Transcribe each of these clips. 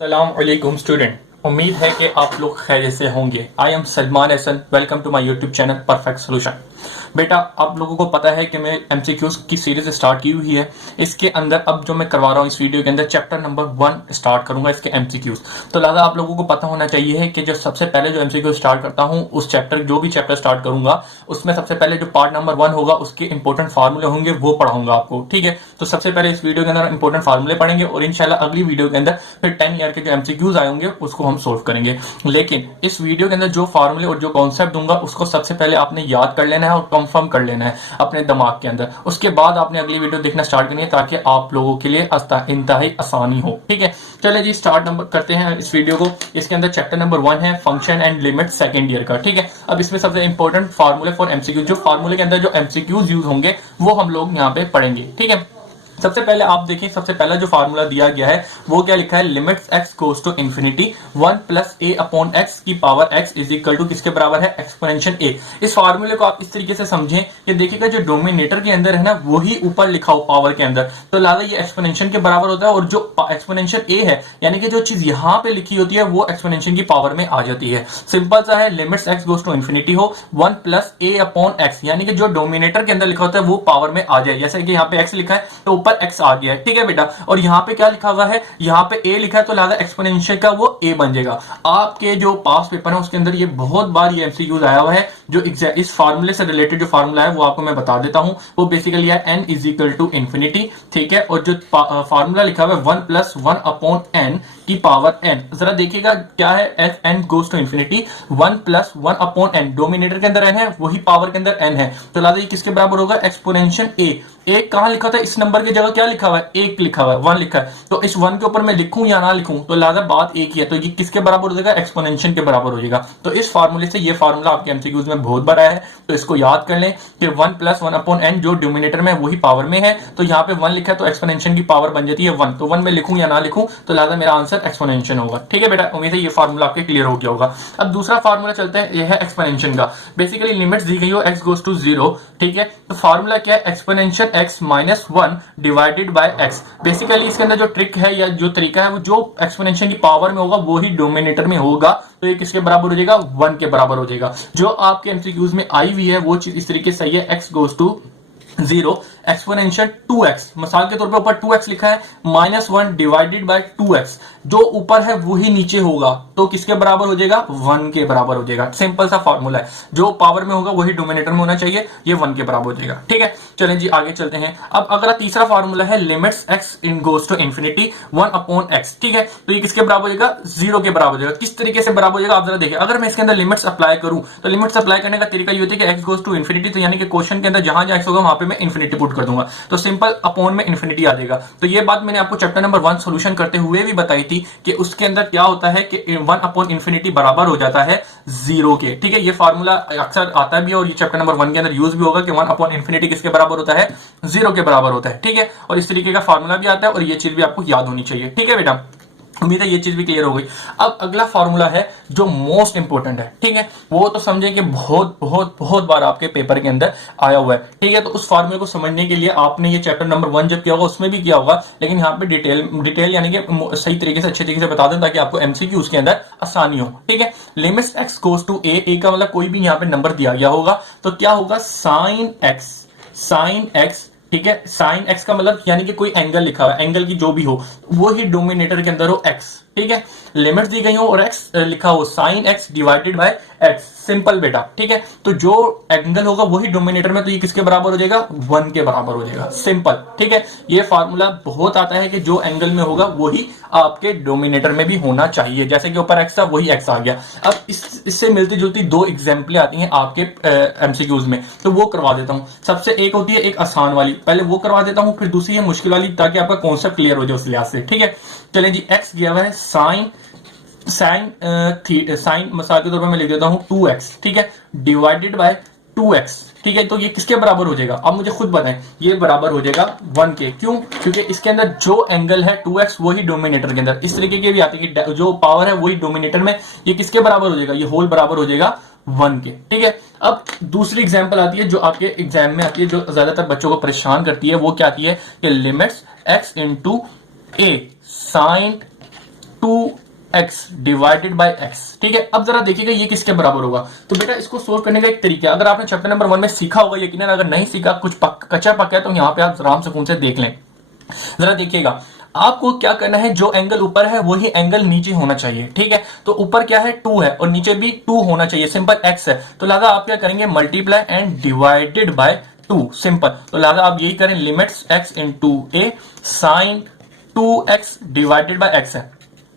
सलाम अलैकुम स्टूडेंट, उम्मीद है कि आप लोग खैरियत से होंगे। I am Salman Hasan, welcome to my YouTube channel perfect solution. बेटा, आप लोगों को पता है कि मैं एमसीक्यूज की सीरीज स्टार्ट की हुई है। इसके अंदर अब जो मैं करवा रहा हूँ इस वीडियो के अंदर चैप्टर नंबर 1 स्टार्ट करूंगा इसके एमसीक्यूज। तो लिहाजा आप लोगों को पता होना चाहिए है कि जो सबसे पहले जो एमसीक्यू स्टार्ट करता हूँ उस चैप्टर जो भी चैप्टर स्टार्ट करूंगा उसमें सबसे पहले जो पार्ट नंबर 1 होगा उसके इंपॉर्टेंट फार्मूले होंगे वो पढ़ाऊंगा आपको। ठीक है, तो सबसे पहले इस वीडियो के अंदर इंपॉर्टेंट फार्मूले पढ़ेंगे और इंशाल्लाह अगली वीडियो के अंदर फिर 10 ईयर के जो एमसीक्यूज आएंगे उसको हम सोल्व करेंगे। लेकिन इस वीडियो के अंदर जो फार्मूले और जो कॉन्सेप्ट दूंगा उसको सबसे पहले आपने याद कर लेना है और कंफर्म कर लेना है अपने दिमाग के अंदर। उसके बाद आपने अगली वीडियो देखना स्टार्ट करनी है ताकि आप लोगों के लिए इंतहाई आसानी हो। ठीक है, चले जी स्टार्ट नंबर करते हैं इस वीडियो को। इसके अंदर चैप्टर नंबर 1 है function and limit second year का। ठीक है, अब इसमें सबसे इंपॉर्टेंट फार्मूले फॉर एमसीक्यू, जो फार्मूले के अंदर जो एमसीक्यूज यूज होंगे वो हम लोग यहाँ पे पढ़ेंगे। ठीक है, सबसे पहले आप देखिए, सबसे पहला जो फार्मूला दिया गया है वो क्या लिखा है, limits x goes to infinity 1 plus a upon x की power x is equal to किसके बराबर है, एक्सपोनेंशियल a। इस फार्मूले को आप इस तरीके से समझें कि देखिएगा जो डोमिनेटर के अंदर है ना वही ऊपर लिखा हो पावर के अंदर, तो लिहाजा ये एक्सपोनेंशियल के बराबर होता है और जो एक्सपोनेंशियल a है यानी कि जो चीज यहाँ पे लिखी होती है वो एक्सपोनेंशियल की पावर में आ जाती है। सिंपल सा है, limits x goes to infinity हो 1 प्लस a अपॉन x, यानी कि जो डोमिनेटर के अंदर लिखा होता है वो पावर में आ जाए। जैसे कि यहाँ पे x लिखा है तो ऊपर x आ गया है। ठीक है बेटा, और यहाँ पे क्या लिखा हुआ है, यहाँ पे a लिखा है तो लिहाजा एक्सपोनेंशियल का वो a बन जाएगा। आपके जो पास पेपर है उसके अंदर ये बहुत बार ये एमसीक्यूज आया हुआ है। जो इस फार्मूले से रिलेटेड जो फार्मूला है वो आपको मैं बता देता हूं, वो बेसिकली है n is equal to infinity. ठीक है, और जो फार्मूला लिखा हुआ है 1 प्लस 1 अपॉन n की पावर n, जरा देखिएगा क्या है, n goes to infinity 1 plus 1 upon n, denominator के अंदर n है वही पावर के अंदर n है, तो लिहाजा ये किसके बराबर होगा, एक्सपोनेंशियल a। एक कहां लिखा था, इस नंबर की जगह क्या लिखा हुआ है, एक लिखा हुआ है, 1 लिखा है, तो इस 1 के ऊपर मैं लिखूं या ना लिखूं तो लिहाजा बात एक ही है, तो ये किसके बराबर हो जाएगा, एक्सपोनेंशियल के बराबर हो जाएगा। तो इस फार्मूले से ये फार्मूला आपके एमसीक्यूज में बहुत बार आया है, तो इसको याद कर लें कि 1 प्लस 1 अपॉन n जो डोमिनेटर में वही पावर में है, तो यहाँ पे 1 लिखा है तो एक्सपोनेंशियल की पावर बन जाती है 1, तो 1 में लिखूं या ना लिखूं तो लिहाजा मेरा आंसर एक्सपोनेंशियल होगा। ठीक है बेटा, उम्मीद है ये फार्मूला आपके क्लियर हो गया होगा। अब दूसरा फार्मूला चलता है, ये है एक्सपोनेंशियल का। बेसिकली लिमिट्स दी गई हो x गोज टू 0। ठीक है, तो फार्मूला क्या है, exponential x minus 1 divided by x। Basically इसके अंदर जो ट्रिक है या जो तरीका है वो जो एक्सपोनेंशियल की पावर में होगा वो ही डोमिनेटर में होगा, तो ये किसके बराबर हो जाएगा, 1 के बराबर हो जाएगा। जो आपके एमसीक्यूज में आई हुई है वो चीज इस तरीके से सही है, x goes to 0 exponential 2x, मिसाल के तौर पे ऊपर 2x लिखा है, माइनस 1 डिवाइडेड बाय 2x, जो ऊपर है वही नीचे होगा तो किसके बराबर हो जाएगा, 1 के बराबर हो जाएगा। सिंपल सा फॉर्मूला है, जो पावर में होगा वही डोमिनेटर में होना चाहिए, ये 1 के बराबर हो जाएगा। ठीक है, चलें जी आगे चलते हैं। अब अगला तीसरा फॉर्मूला है limits x in goes to infinity 1 upon x। ठीक है, तो ये किसके बराबर हो जाएगा, 0 के बराबर हो जाएगा। किस तरीके से बराबर हो जाएगा आप जरा देखिए, अगर मैं इसके अंदर लिमिट्स अप्लाई करूं तो लिमिट्स अप्लाई करने का तरीका ये होता है कि x गोज टू इंफिनिटी, तो यानी कि क्वेश्चन के अंदर जहां जहां x होगा वहां पे मैं इंफिनिटी पुट कर दूंगा, तो सिंपल अपॉन में इंफिनिटी आ जाएगा। तो ये बात मैंने आपको चैप्टर नंबर 1 सॉल्यूशन करते हुए भी बताई थी कि उसके अंदर क्या होता है कि 1 अपॉन इंफिनिटी बराबर हो जाता है 0 के। ठीक है, ये फार्मूला अक्सर आता भी है और ये चैप्टर नंबर 1 के अंदर यूज भी होगा कि 1 अपॉन इंफिनिटी किसके बराबर होता है, 0 के बराबर होता है। ठीक है, और इस तरीके का फार्मूला भी आता है और ये चीज भी आपको याद होनी चाहिए। ठीक है बेटा, उम्मीद है ये चीज भी क्लियर हो गई। अब अगला फार्मूला है जो मोस्ट इंपोर्टेंट है। ठीक है, वो तो समझे कि बहुत बहुत बहुत बार आपके पेपर के अंदर आया हुआ है। ठीक है, तो उस फार्मूले को समझने के लिए आपने ये चैप्टर नंबर 1 जब किया होगा उसमें भी किया होगा, लेकिन यहाँ पे डिटेल यानी कि सही तरीके से अच्छे तरीके से बता दें ताकि आपको एमसीक्यू उसके अंदर आसानी हो। ठीक है, limits x goes to a का मतलब कोई भी यहाँ पे नंबर दिया गया होगा तो क्या होगा, साइन x। ठीक है, साइन x का मतलब यानी कि कोई एंगल लिखा हुआ है, एंगल की जो भी हो वो ही डोमिनेटर के अंदर हो x। ठीक है, लिमिट्स दी गई हो और x लिखा हो, sine x divided by x, simple बेटा। ठीक है, तो जो एंगल होगा वही डोमिनेटर में, तो ये किसके बराबर हो जाएगा, 1 के बराबर हो जाएगा, सिंपल। ठीक है, ये फार्मूला बहुत आता है कि जो एंगल में होगा वही आपके डोमिनेटर में भी होना चाहिए, जैसे कि ऊपर x था वही x आ गया। अब इससे मिलती जुलती 2 एग्जाम्पलें आती हैं आपके एमसीक्यूज में, तो वो करवा देता हूं। सबसे एक होती है एक आसान वाली, पहले वो करवा देता हूं, फिर दूसरी है मुश्किल वाली ताकि आपका कॉन्सेप्ट क्लियर हो जाए उस लिहाज से। ठीक है, चलें जी, x गया हुआ है साइन मिसाल के तौर पर मैं लिख देता हूं 2x। ठीक है, डिवाइडेड बाय 2x। ठीक है, तो ये किसके बराबर हो जाएगा, अब मुझे खुद बताएं, ये बराबर हो जाएगा 1 के। क्यों, क्योंकि इसके अंदर जो एंगल है 2x वही डोमिनेटर के अंदर, इस तरीके के भी आते हैं कि जो पावर है वही डोमिनेटर में, ये किसके बराबर हो जाएगा, ये होल बराबर हो जाएगा 1 के। ठीक है, अब दूसरी एग्जांपल आती है जो आपके एग्जाम में आती है, जो ज्यादातर बच्चों को परेशान करती है, वो क्या आती है कि limits x into a sine 2x divided by x। ठीक है, अब जरा देखिएगा ये किसके बराबर होगा। तो बेटा इसको सोल्व करने का एक तरीका, अगर आपने चैप्टर नंबर 1 में सीखा होगा यकीनन, अगर नहीं सीखा कुछ कच्चा पक्का है तो यहाँ पे आप आराम सुकून से देख लें। जरा देखिएगा आपको क्या करना है, जो एंगल ऊपर है वही एंगल नीचे होना चाहिए। ठीक है, तो ऊपर क्या है 2 है और नीचे भी 2 होना चाहिए, सिंपल x है। तो लिहाजा आप क्या करेंगे, multiply and divided by 2, simple. तो लिहाजा आप यही करें, limits x into a sine 2x divided by x है।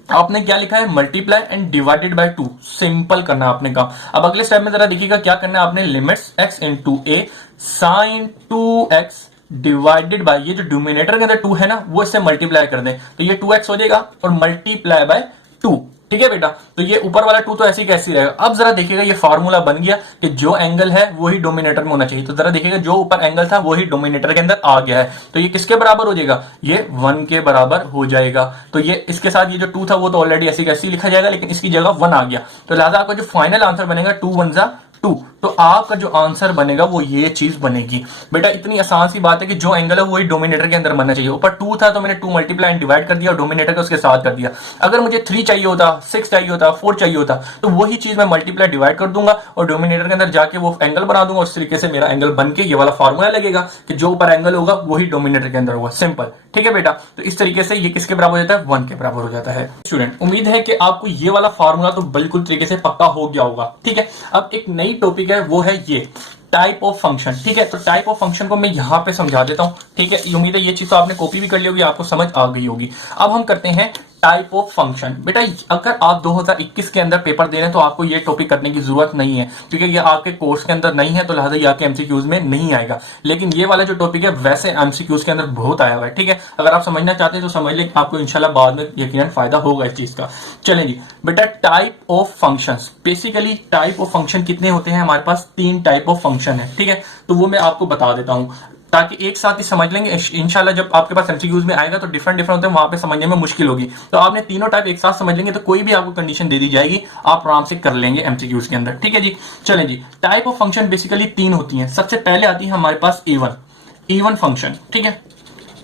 आपने क्या लिखा है, multiply and divided by 2, simple करना है आपने काम। अब अगले स्टेप में जरा देखिएगा क्या करना है आपने, limits x into a sine 2x divided by, ये जो डिनोमिनेटर के अंदर 2 है ना वो इससे मल्टीप्लाई कर दें तो ये 2x हो जाएगा और मल्टीप्लाई बाय 2। ठीक है बेटा, तो ये ऊपर वाला 2 तो ऐसे कैसे रहेगा। अब जरा देखिएगा ये फार्मूला बन गया कि जो एंगल है वही डोमिनेटर में होना चाहिए। तो जरा देखिएगा जो ऊपर एंगल था वही डोमिनेटर के अंदर आ गया है, तो ये किसके बराबर हो जाएगा, ये 1 के बराबर हो जाएगा। तो ये इसके साथ ये जो 2 था वो तो ऑलरेडी ऐसे कैसे लिखा जाएगा, लेकिन इसकी जगह 1 आ गया। तो लिहाजा आपका जो फाइनल आंसर बनेगा 2 1 जा 2, तो आपका जो आंसर बनेगा वो ये चीज बनेगी। बेटा इतनी आसान सी बात है कि जो एंगल है वही डोमिनेटर के अंदर बनना चाहिए। ऊपर 2 था तो मैंने 2 मल्टीप्लाई एंड डिवाइड कर दिया और डोमिनेटर का उसके साथ कर दिया। अगर मुझे 3 चाहिए होता, 6 चाहिए होता, 4 चाहिए होता तो वही चीज मैं मल्टीप्लाई डिवाइड कर दूंगा और डोमिनेटर के अंदर जाके वो एंगल बना दूंगा। उस तरीके से मेरा एंगल बन के ये वाला फॉर्मूला लगेगा कि जो ऊपर एंगल होगा वही डोमिनेटर के अंदर होगा, सिंपल। ठीक है बेटा, तो इस तरीके से ये किसके बराबर हो जाता है, 1 के बराबर हो जाता है। स्टूडेंट उम्मीद है कि आपको ये वाला फॉर्मूला तो बिल्कुल तरीके से पक्का हो गया होगा। ठीक है, अब एक नई टॉपिक है वो है ये टाइप ऑफ फंक्शन। ठीक है, तो टाइप ऑफ फंक्शन को मैं यहां पे समझा देता हूं। ठीक है, उम्मीद है ये चीज तो आपने कॉपी भी कर ली होगी, आपको समझ आ गई होगी। अब हम करते हैं टाइप ऑफ फंक्शन। बेटा अगर आप 2021 के अंदर पेपर दे रहे हैं तो आपको ये टॉपिक करने की जरूरत नहीं है, क्योंकि ये आपके कोर्स के अंदर नहीं है, तो लिहाजा ये आपके एमसीक्यूज में नहीं आएगा। लेकिन ये वाला जो टॉपिक है वैसे एमसीक्यूज के अंदर बहुत आया हुआ है। ठीक है, अगर आप समझना चाहते हैं तो समझ लें, आपको इंशाल्लाह बाद में यकीनन फायदा होगा इस चीज का। चलें जी बेटा, type of functions, basically type of function कितने होते हैं, हमारे पास 3 टाइप ऑफ फंक्शन है। ठीक है, तो वो मैं आपको बता देता हूं ताकि एक साथ ही समझ लेंगे। इंशाल्लाह जब आपके पास एमसीक्यूज में आएगा तो डिफरेंट डिफरेंट होते हैं, वहां पे समझने में मुश्किल होगी। तो आपने तीनों टाइप एक साथ समझ लेंगे तो कोई भी आपको कंडीशन दे दी जाएगी, आप आराम से कर लेंगे एमसीक्यूज के अंदर। ठीक है जी, चलें जी। टाइप ऑफ फंक्शन बेसिकली 3 होती हैं। सबसे पहले आती है हमारे पास इवन फंक्शन। ठीक है,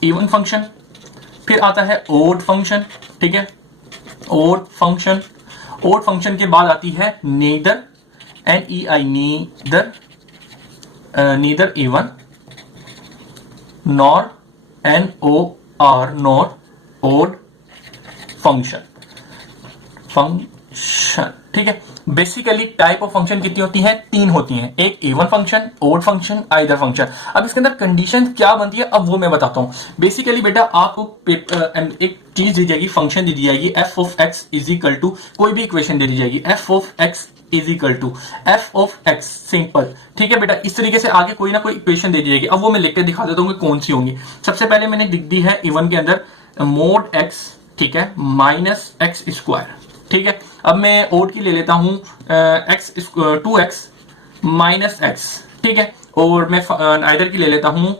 इवन फंक्शन। फिर आता है ओड फंक्शन। ठीक है, ओड फंक्शन। ओड फंक्शन के बाद आती है neither, NEI neither even, nor NOR nor odd function. ठीक है, बेसिकली टाइप ऑफ फंक्शन कितनी होती है, 3 होती हैं। एक even function, odd function, either function. अब इसके अंदर कंडीशन क्या बनती है अब वो मैं बताता हूं। बेसिकली बेटा आपको एक चीज दी जाएगी, फंक्शन दी जाएगी f of x is equal to, कोई भी इक्वेशन दे दी जाएगी f of x is equal to f of x, simple. ठीक है बेटा, इस तरीके से आगे कोई ना कोई इक्वेशन दे दी जाएगी। अब वो मैं लिख के दिखा देता हूँ कि कौन सी होंगी। सबसे पहले मैंने लिख दी है इवन के अंदर मोड x, ठीक है, माइनस एक्स स्क्वायर। ठीक है, अब मैं ओड की ले लेता हूं टू एक्स माइनस एक्स। ठीक है, और मैं आइदर की ले लेता हूं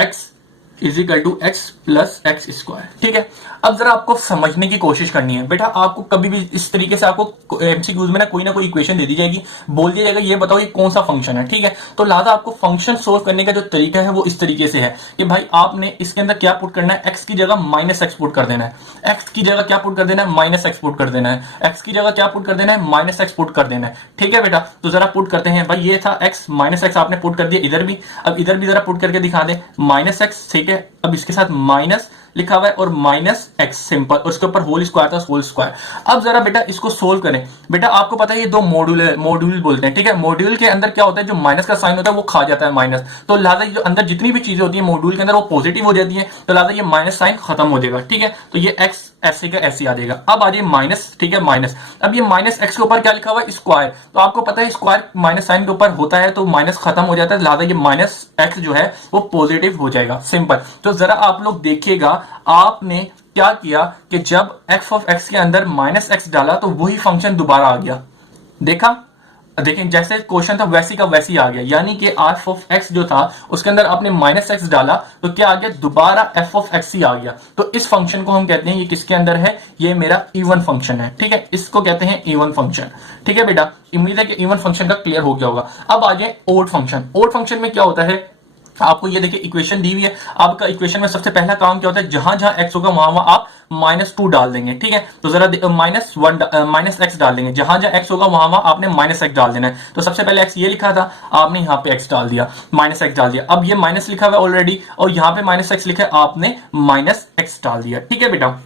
x is equal to x plus x square. ठीक है, अब जरा आपको समझने की कोशिश करनी है। बेटा आपको कभी भी इस तरीके से आपको एमसीक्यूज में ना कोई इक्वेशन दे दी जाएगी, बोल दिया जाएगा ये बताओ ये कौन सा फंक्शन है। ठीक है, तो लिहाजा आपको फंक्शन सोल्व करने का जो तरीका है वो इस तरीके से है कि भाई आपने इसके अंदर क्या पुट करना है, एक्स की जगह माइनस एक्स पुट कर देना है, एक्स की जगह क्या पुट कर देना है, माइनस एक्स पुट कर देना है, एक्स की जगह क्या पुट कर देना है, माइनस एक्स पुट कर देना है। ठीक है बेटा, तो जरा पुट करते हैं। भाई ये था एक्स, माइनस एक्स आपने पुट कर दिया इधर भी, अब इधर भी जरा पुट करके दिखा दे, माइनस एक्स। ठीक है, अब इसके साथ माइनस लिखा हुआ है और माइनस एक्स, सिंपल, और उसके ऊपर होल स्क्वायर था, होल स्क्वायर। अब जरा बेटा इसको सोल्व करें। बेटा आपको पता है ये 2 मॉड्यूल है, मॉड्यूल बोलते हैं। ठीक है, मॉड्यूल के अंदर क्या होता है, जो माइनस का साइन होता है वो खा जाता है माइनस, तो लिहाजा जो अंदर जितनी भी चीजें होती है मॉड्यूल के अंदर वो पॉजिटिव हो जाती है, तो लिहाजा ये माइनस साइन खत्म हो जाएगा। ठीक है, तो ये एक्स ऐसे का ऐसे आ जाएगा। अब आ जाए माइनस, ठीक है, माइनस। अब ये माइनस एक्स के ऊपर क्या लिखा हुआ है, स्क्वायर, तो आपको पता है स्क्वायर माइनस साइन के ऊपर होता है तो माइनस खत्म हो जाता है, लिहाजा ये माइनस एक्स जो है वो पॉजिटिव हो जाएगा, सिंपल। तो जरा आप लोग देखिएगा आपने क्या किया कि जब f ऑफ x के अंदर माइनस एक्स डाला तो वही फंक्शन दोबारा आ गया। देखा, देखें जैसे क्वेश्चन था वैसी का वैसी आ गया, यानी कि f ऑफ x जो था उसके अंदर आपने माइनस एक्स डाला तो क्या आ गया, दोबारा f ऑफ x ही आ गया। तो इस फंक्शन को हम कहते हैं ये किसके अंदर है, ये मेरा इवन फंक्शन है। ठीक है, इसको कहते हैं इवन फंक्शन। ठीक है बेटा, उम्मीद है कि इवन फंक्शन का क्लियर हो गया होगा। अब आ जाए ओड फंक्शन। ओड फंक्शन में क्या होता है, आपको ये देखिए इक्वेशन दी हुई है। आपका इक्वेशन में सबसे पहला काम क्या होता है, जहां जहां एक्स होगा वहां वहां आप -2 डाल देंगे, ठीक है। तो जरा -x डाल देंगे, जहां जहां एक्स होगा वहां वहां आपने -x डाल देना है। तो सबसे पहले x ये लिखा था, आपने यहाँ पे x डाल दिया, -x डाल दिया। अब ये माइनस लिखा हुआ है ऑलरेडी और यहाँ पे -x लिखा है, आपने -x डाल दिया, ठीक है बेटा।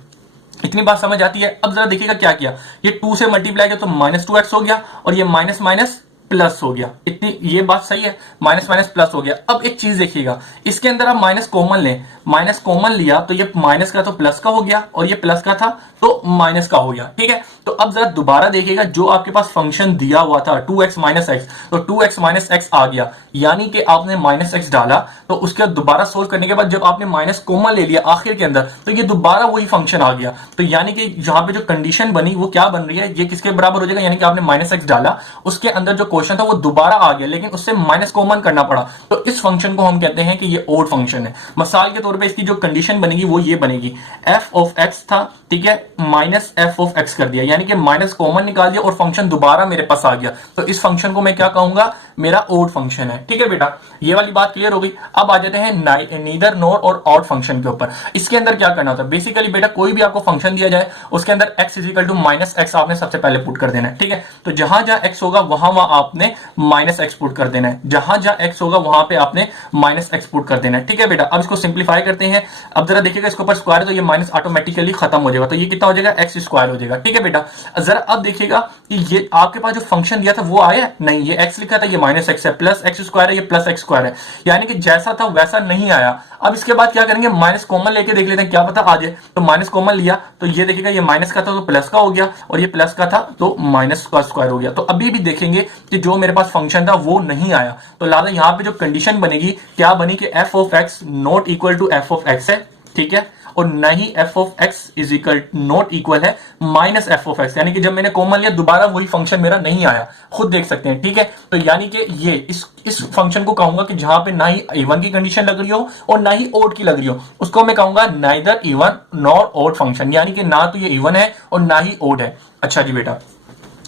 इतनी बात समझ आती है। अब जरा देखिएगा क्या किया, ये 2 से मल्टीप्लाई किया तो -2x हो गया और ये माइनस माइनस प्लस हो गया। इतनी ये बात सही है, माइनस माइनस प्लस हो गया। अब एक चीज देखिएगा, इसके अंदर आप माइनस कॉमन लें, माइनस कॉमन लिया तो ये माइनस का तो प्लस का हो गया और ये प्लस का था तो माइनस का हो गया, ठीक है। तो अब जरा दोबारा देखिएगा, जो आपके पास फंक्शन दिया हुआ था 2x माइनस एक्स, तो 2x माइनस एक्स आ गया, यानी कि आपने -x डाला। तो उसके बाद दोबारा सोल्व करने के बाद जब आपने माइनस कॉमन ले लिया आखिर के अंदर, तो ये दोबारा वही फंक्शन आ गया। तो यानी कि यहां पे जो कंडीशन बनी वो क्या बन रही है, ये किसके बराबर हो जाएगा, यानी कि आपने -x डाला, उसके अंदर जो क्वेश्चन था वो दोबारा आ गया, लेकिन उससे माइनस कॉमन करना पड़ा। तो इस फंक्शन को हम कहते हैं कि ये ओड फंक्शन है। मिसाल के तौर पे इसकी जो कंडीशन बनेगी वो ये बनेगी, f ऑफ x था, ठीक है, माइनस f ऑफ x कर दिया, यानी कि माइनस कॉमन निकाल दिया और फंक्शन दोबारा मेरे पास आ गया। तो इस फंक्शन को मैं क्या कहूंगा, मेरा ओड फंक्शन है, ठीक है बेटा। ये वाली बात क्लियर हो गई। अब आ जाते हैं नीदर नोर और ऑड फंक्शन के ऊपर। इसके अंदर क्या करना होता है, बेसिकली बेटा कोई भी आपको फंक्शन दिया जाए उसके अंदर x इजिकल टू -x आपने सबसे पहले पुट कर देना है, ठीक है। तो जहां जहां x होगा वहां वहां आपने -x पुट कर देना है, जहां जहां x होगा वहां पे आपने -x पुट कर देना है, ठीक है बेटा। अब इसको सिंप्लीफाई करते हैं। अब जरा देखिएगा, इसके ऊपर स्क्वायर है तो ये माइनस ऑटोमेटिकली खत्म हो जाएगा, तो ये कितना हो जाएगा, x स्क्वायर हो जाएगा, ठीक है बेटा। जरा अब देखिएगा कि ये आपके पास जो फंक्शन दिया था वो आया नहीं, ये x लिखा था, ये -x है, प्लस x स्क्वायर है, ये प्लस x स्क्वायर है, यानी कि जैसा था वैसा नहीं आया। अब इसके बाद क्या करेंगे, माइनस कॉमन लेके देख लेते हैं, क्या पता आ जाए। तो माइनस कॉमन लिया तो ये देखिएगा, ये माइनस का था तो प्लस का हो गया और ये प्लस का था तो माइनस का स्क्वायर हो गया। तो अभी भी देखेंगे कि जो मेरे पास फंक्शन था वो नहीं आया। तो लिहाजा यहां पे जो कंडीशन बनेगी क्या बनी कि f of x not equal to f of x है, ठीक है, और न ही f of x is equal not equal है माइनस f ऑफ x, यानी कि जब मैंने कॉमन लिया दोबारा वही फंक्शन मेरा नहीं आया, खुद देख सकते हैं, ठीक है। तो यानी कि ये इस फंक्शन को कहूंगा कि जहां पे ना ही इवन की कंडीशन लग रही हो और ना ही ओड की लग रही हो, उसको मैं कहूंगा neither even nor odd function, यानी कि ना तो ये इवन है और ना ही ओड है। अच्छा जी बेटा,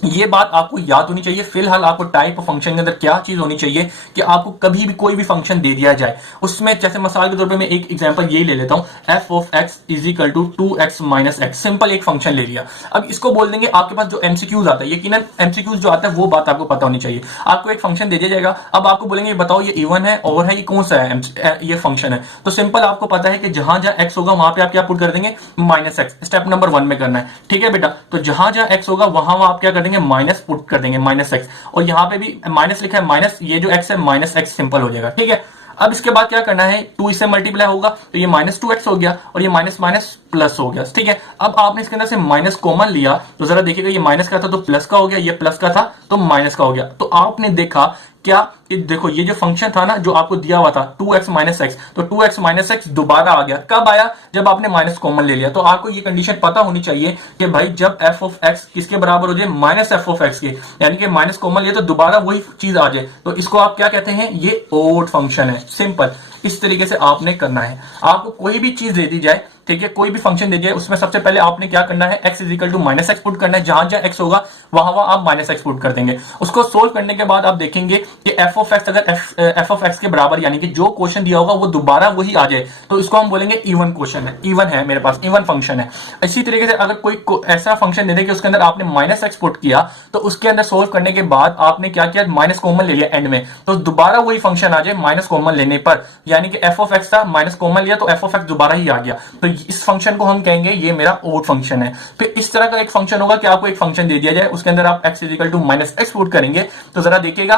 ये बात आपको याद होनी चाहिए। फिलहाल आपको टाइप ऑफ फंक्शन के अंदर क्या चीज होनी चाहिए कि आपको कभी भी कोई भी फंक्शन दे दिया जाए, उसमें जैसे मिसाल के तौर पे मैं एक एग्जांपल यही ले लेता हूं, f of x is equal to 2x minus x, simple एक फंक्शन ले लिया। अब इसको बोल देंगे, आपके पास जो एमसीक्यूज आता है, यकीनन एमसीक्यूज जो आता है वो बात आपको पता होनी चाहिए। आपको एक फंक्शन दे दिया जाएगा, अब आपको बोलेंगे बताओ ये इवन है और है, ये कौन सा है, ये फंक्शन है। तो सिंपल आपको पता है कि जहां जहां x होगा वहां पे आप क्या पुट कर देंगे, -x, स्टेप नंबर 1 में करना है, ठीक है बेटा। तो जहां जहां x होगा वहां वहां आप क्या कर देंगे, माइनस पुट कर देंगे, -x, और यहां पे भी माइनस लिखा है, माइनस ये जो x है -x सिंपल हो जाएगा, ठीक है। अब इसके बाद क्या करना है, 2 इससे मल्टीप्लाई होगा तो ये -2x हो गया और ये माइनस माइनस प्लस हो गया, ठीक है। अब आपने इसके अंदर से माइनस कॉमन लिया तो जरा देखिएगा, ये माइनस का था तो प्लस का हो गया, ये प्लस का था तो माइनस का हो गया। तो आपने देखा क्या, देखो ये जो फंक्शन था ना जो आपको दिया हुआ था 2x माइनस एक्स, तो 2x माइनस एक्स दोबारा आ गया। कब आया, जब आपने माइनस कॉमन ले लिया। तो आपको ये कंडीशन पता होनी चाहिए कि भाई जब f ऑफ x किसके बराबर हो जाए, -f ऑफ x के, यानी कि माइनस कॉमन लिया तो दोबारा वही चीज आ जाए, तो इसको आप क्या कहते हैं, ये ओड फंक्शन है। सिंपल इस तरीके से आपने करना है। आपको कोई भी चीज दे दी जाए, ठीक है, कोई भी फंक्शन दे दिया, उसमें सबसे पहले आपने क्या करना है, x is equal to -x put करना है, जहां जहां x होगा वहां वहां आप -x पुट कर देंगे। उसको सोल्व करने के बाद आप देखेंगे कि f ऑफ x अगर f ऑफ x के बराबर, यानी कि जो क्वेश्चन दिया होगा वो दोबारा वही आ जाए, तो इसको हम बोलेंगे इवन क्वेश्चन है, इवन है मेरे पास, इवन फंक्शन है। इसी तरीके से अगर कोई ऐसा फंक्शन दे दे कि उसके अंदर आपने -x पुट किया, तो उसके अंदर सोल्व करने के बाद आपने क्या किया, माइनस कॉमन ले लिया एंड में, तो दोबारा वही फंक्शन आ जाए माइनस कॉमन लेने पर, यानी कि f ऑफ x था, माइनस कॉमन लिया तो f ऑफ x दोबारा ही आ गया। तो इस फंक्शन को हम कहेंगे ये मेरा ओड फंक्शन है। फिर इस तरह का एक फंक्शन होगा कि आपको एक फंक्शन दे दिया जाए, उसके अंदर आप x equal to -x put करेंगे, तो जरा देखिएगा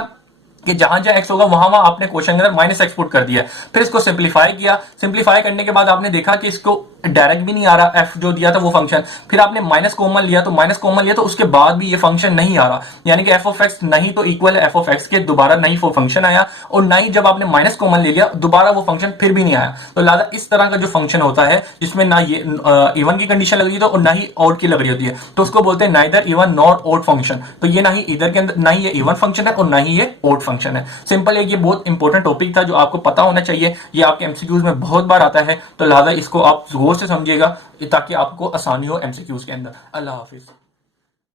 कि जहां जहां x होगा वहां वहां आपने क्वेश्चन के अंदर -x पुट कर दिया। फिर इसको सिंप्लीफाई किया, सिंप्लीफाई करने के बाद आपने देखा कि इसको डायरेक्ट भी नहीं आ रहा, f जो दिया था वो फंक्शन, फिर आपने माइनस कॉमन लिया, तो माइनस कॉमन लिया तो उसके बाद भी ये फंक्शन नहीं आ रहा, यानी कि f ऑफ x नहीं तो इक्वल है f ऑफ x के, दोबारा नहीं वो फंक्शन आया, और ना ही जब आपने माइनस कॉमन ले लिया दोबारा वो फंक्शन फिर भी नहीं आया। तो लिहाजा इस तरह का जो फंक्शन होता है जिसमें ना ये इवन की कंडीशन लग रही है और ना ही ऑड की लग रही होती है, तो उसको बोलते हैं neither even nor odd function. तो ये ना ही इधर के अंदर ना ही ये इवन फंक्शन है और ना ही ये ऑड फंक्शन है। सिंपल है, ये बहुत इंपॉर्टेंट टॉपिक था जो आपको पता होना चाहिए, ये आपके एमसीक्यूज में बहुत बार आता है, तो लिहाजा इसको आप गौर से समझिएगा ताकि आपको आसानी हो एमसीक्यूज के अंदर। अल्लाह हाफिज।